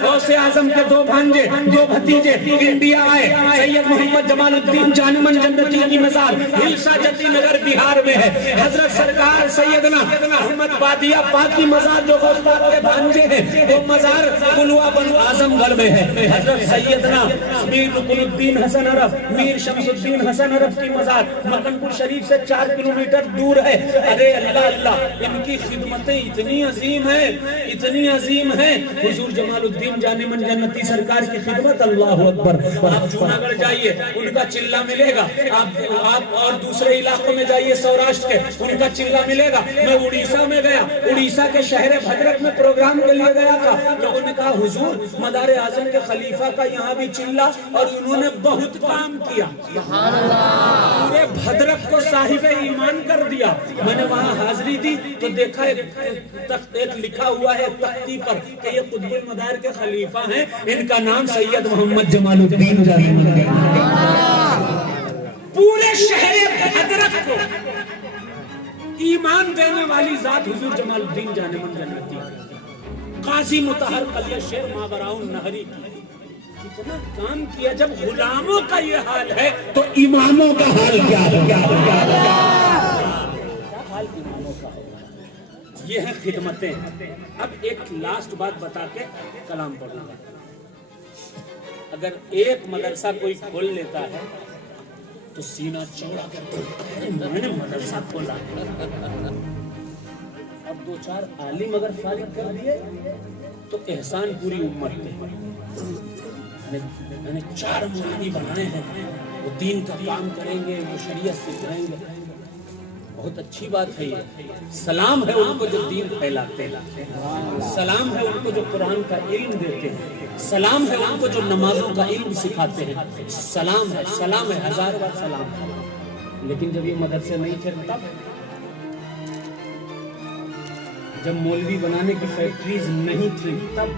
غوث اعظم کے دو بھانجے، دو بھتیجے انڈیا آئے۔ سید محمد جمال الدین جان من جنتی کی مزار ہلسا جتی نگر بہار میں ہے۔ حضرت سرکار سیدنا احمد بادیہ پاک کی مزار جو غوث پاک کے بھانجے ہیں وہ مزار قلوہ بنو اعظم گڑھ میں ہے۔ حضرت سیدنا میر رکن الدین حسن عرب، میر شمس الدین حسن عرب کی مزار مکن پور شریف سے 4 کلومیٹر دور ہے۔ ارے اللہ اللہ، ان کی خدمتیں اتنی عظیم ہیں، اتنی عظیم ہیں۔ حضور جمال الدین جان من جنتی سرکار کی خدمت، اللہ اکبر۔ آپ جوناگڑھ جائیے ان کا چلہ ملے گا، آپ اور دوسرے علاقوں میں جائیے سوراشٹر کے، ان کا چلہ ملے گا۔ میں اڑیسہ میں گیا، اڑیسہ کے شہر بھدرک میں پروگرام کے لیے گیا تھا، لوگوں نے کہا حضور مدار اعظم کے خلیفہ کا یہاں بھی چلہ، اور انہوں نے بہت کام کیا، پورے بھدرک کو صاحب ایمان کر دیا۔ میں نے وہاں حاضری دی تو دیکھا ایک لکھا ہوا ہے تختی پر کہ یہ قطب المدار کے خلیفہ ہیں، ان کا نام سید محمد جمال الدین جان من جنتی۔ پورے شہر بھدرک کو ایمان دینے والی ذات حضور جمال الدین جان من جنتی، قاضی مطہر قلیہ شیر ماوراء النہری کی کتنا کام کیا۔ جب غلاموں کا یہ حال ہے تو اماموں کا حال کیا حال اماموں کا ہوگا۔ یہ ہیں خدمتیں۔ اب ایک لاسٹ بات بتا کے کلام پڑھوں گا۔ اگر ایک مدرسہ کوئی کھول لیتا ہے تو سینہ چوڑا کر میں نے مدرسہ کھولا، اب 2-4 عالم اگر فارغ کر دیے تو احسان پوری امت پہ۔ میں نے 4 مولوی بنائے ہیں، وہ دین کا کام کریں گے، وہ شریعت سکھائیں گے، بہت اچھی بات ہے یہ۔ سلام ہے ان کو جو دین پھیلاتے ہیں، سلام ہے ان کو جو قرآن کا علم دیتے ہیں، سلام ہے ان کو جو نمازوں کا علم سکھاتے ہیں، سلام ہے، سلام ہے، 1000 بار سلام ہے۔ لیکن جب یہ مدرسے نہیں تھے تب جب مولوی بنانے کی فیکٹریز نہیں تھی، تب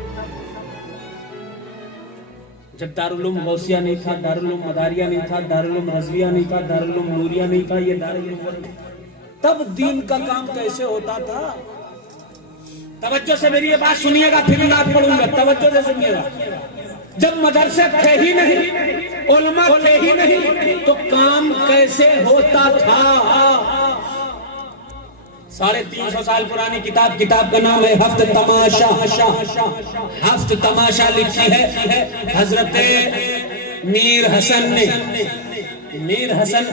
جب دارالعلوم غوثیہ نہیں تھا، دارالعلوم مداریہ نہیں تھا، دارالعلوم رضویہ نہیں تھا، دارالعلوم نوریہ نہیں تھا، یہ دارالعلوم، تب دین کا کام کیسے ہوتا تھا؟ توجہ سے میری یہ بات سنیے گا، پھر نعت پڑھوں گا، توجہ سے سنیے گا۔ جب مدرسے تھے ہی نہیں، علماء تھے ہی نہیں، تو کام کیسے ہوتا تھا؟ 350 سال پرانی کتاب کا نام ہے ہفت تماشا۔ ہفت تماشا لکھی ہے حضرت میر حسن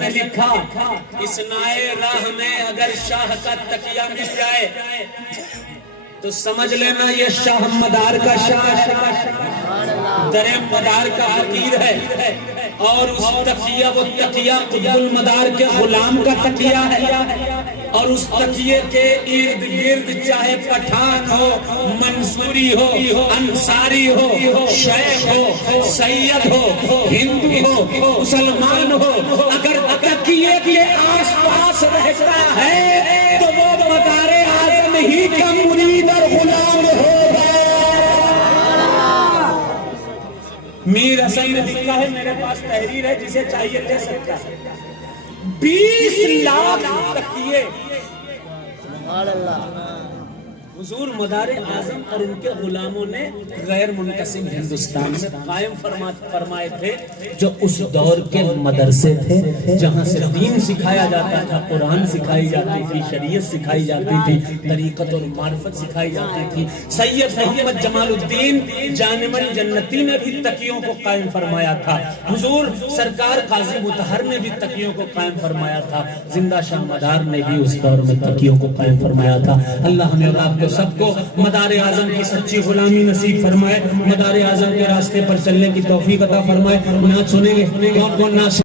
نے لکھا، اس نائے راہ میں اگر شاہ کا تکیہ مل جائے تو سمجھ لینا یہ شاہ مدار کا شاہ، در مدار کا فقیر ہے، اور اس تکیہ وہ تکیہ قطب المدار کے غلام کا تکیہ ہے، اور اس تکیے کے ارد گرد چاہے پٹھان ہو، منصوری ہو، انصاری ہو، شیخ ہو، سید ہو، ہندو ہو، مسلمان ہو، اگر تکیے کے آس پاس رہتا ہے تو وہ مدار اعظم ہی کا مرید اور غلام ہوگا۔ میر حسن نے لکھا ہے، میرے پاس تحریر ہے، جسے چاہیے لے سکتا ہے، 20 لاکھ تکیے حضور مدار اعظم اور ان کے غلاموں نے غیر منقسم ہندوستان میں قائم فرمائے تھے، جو اس دور کے مدرسے تھے جہاں سے دین سکھایا جاتا تھا، قرآن سکھائی جاتی تھی، شریعت سکھائی جاتی تھی، طریقت اور معرفت سکھائی جاتی تھی۔ سید محمد جمال الدین جانم الجنتی نے بھی تکیوں کو قائم فرمایا تھا، حضور سرکار قاضی مطہر نے بھی تکیوں کو قائم فرمایا تھا، زندہ شاہ مدار نے بھی اس دور میں تکیوں کو قائم فرمایا تھا۔ اللہ ہمیں اور آپ کو سب کو مدار اعظم کی سچی غلامی نصیب فرمائے، مدار اعظم کے راستے پر چلنے کی توفیق عطا فرمائے۔ نعت سنیں گے، کون کون نعت